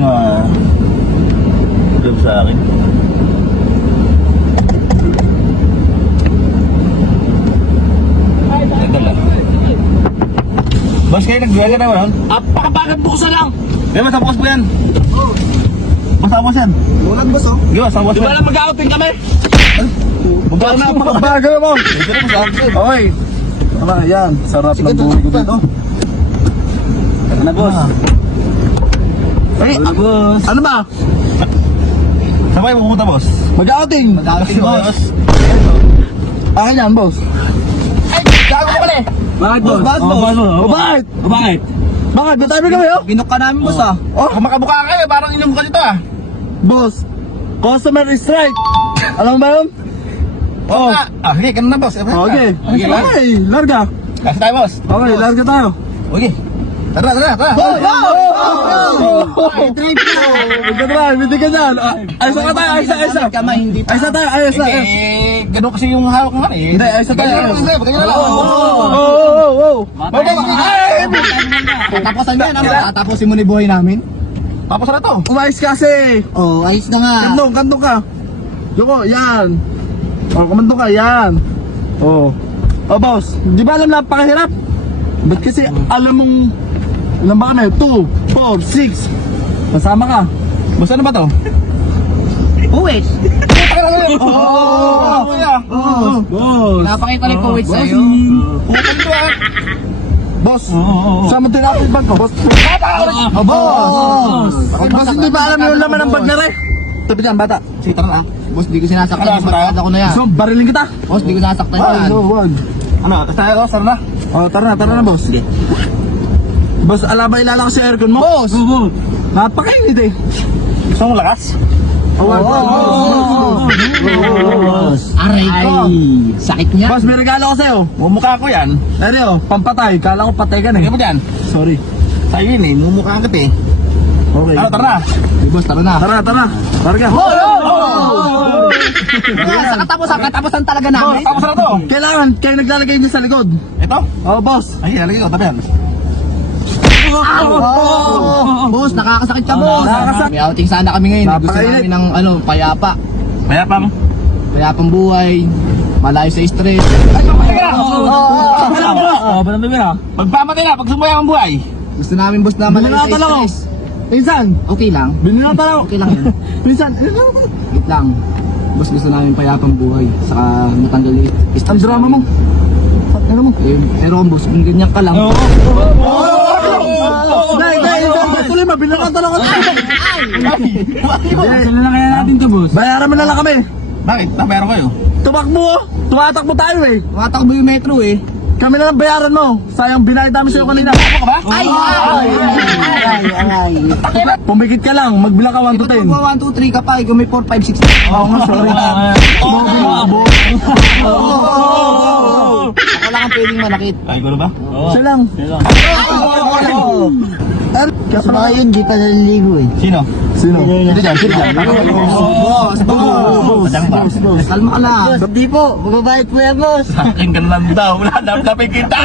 nga job sa akin. Ito lang. Boss, kayo nagbiyaga na ba nun? Apakabagat buksan lang. Eh, basta bukas po yan. Basta bukas yan. Ulan boss oh. Di ba, basta bukas Di po ba yan. lang mag-outing kami? Bukas na, Bago mo. Ito na, boss. Okay. Tama, yan. Sarap ng buhay ko dito. Ito na, boss. Ay, Boss. ano ba? Saan kayo pupunta, boss? Mag-outing. Mag-outing, boss. Akin yan, boss. Ay, gago ka pala eh. Bakit, boss? Boss, boss. Oh, bakit? Bakit? Bakit? Ba't tayo kami, oh? Binok ka namin boss ah. Oh, Kung makabuka kayo, parang inyong ka dito ah. boss. Customer is right. Alam mo ba yun? Oh. Sige, ganun na, boss. Okay. Okay, lang. Okay, larga. Kasi tayo, boss. Okay, larga tayo. Okay. Tara, tara, tara. Magdadrive, hindi ka dyan. Ayos na tayo, ayos na, ayos na. Ayos na tayo, ayos na. Eh, ganun kasi yung hawak ng ano eh. Hindi, ayos na tayo. Hindi, ganyan na lang. Oh. Tatapusan yan ano? Tatapusin mo ni buhay namin? Tapos na to. Umayos kasi. Oh, ayos na nga. Kantong ka. Yoko, yan. Oh, kumantong ka, yan. Oh. Oh, boss. Di ba alam napakahirap? Ba't kasi alam mong ilan ba kami? 2, 4, 6. Kasama ka. Boss, ano ba to? Uwis. Oh, kuya. Boss. Napakita ni Uwis sa'yo. Pupunta to ah. Boss. Saan mo tinapin yung bag ko? Boss. Oh, boss. Boss, hindi ba alam yung laman ng bag na rin? Tabi dyan, bata. Sige, tara na. Boss, di ko sinasaktan. Ano, Barkada ko na yan. So, barilin kita. Boss, di ko sinasaktan Ay, yan. no, wag. Ano, tapos tayo, boss, tara na. Oh, tara na, boss. Sige. Boss, alam ba ilalakas si aircon mo? Boss! Napakainit eh. Gusto mong lakas? Boss! Aray ko! Sakit niya. Boss, may regalo ko sa'yo. Mumukha ko yan. Ano, pampatay. Kala ko patay ka na Hindi eh. mo dyan. Sorry. Sa'yo yun eh, mumukha ka eh. Okay. Ano, tara na. Hey, boss, tara na. Tara. Larga. Sa katapusan talaga Boss, namin. tapos na to. Kailangan, kayo naglalagay niya sa likod. Ito? Oh, boss. Ay, lalagay ko, tabi yan. Boss, nakakasakit ka, boss. Nakakasakit. May outing sana kami ngayon. Gusto Napakainit. namin ng payapa. Kaya pa mo. Payapang buhay. Malayo sa stress. Pagpamatay na, pag sumaya ang buhay. Gusto namin, boss, na malayo sa Binilatan ako. stress. Minsan. Okay lang. Binilatan ako. Okay lang yan. Minsan. Wait lang. Boss, gusto namin payapang buhay. Saka matanggal yung stress. Ang drama mo. Ano mo? Pero boss, kung ganyan ka lang. Dahil tuloy mo. Binilatan ako. Sila na kaya natin to, boss. Bayaran mo na lang kami. Bakit? Nabayaro kayo? Tumakbo oh. Tumatakbo tayo eh. Tumatakbo yung metro eh. Kami na lang bayaran mo. Sayang binayad namin sa'yo kanina. Ako ba? Ay! Pumikit ka lang. Magbilang ka 1 to 10. 1, 2, 3 ka pa. Ikaw may 4, 5, 6. Oo nga, sorry. Ako lang ang pwedeng manakit. Ay, gulo ba? Siya lang. Kasama yun, di pa naliligo eh. Sino? Sino? Sino dyan? Sino dyan? Boss! Madang ba? Kalma ka lang. Di po, mababayad po yan, boss. Akin ka lang daw. Wala daw napikita.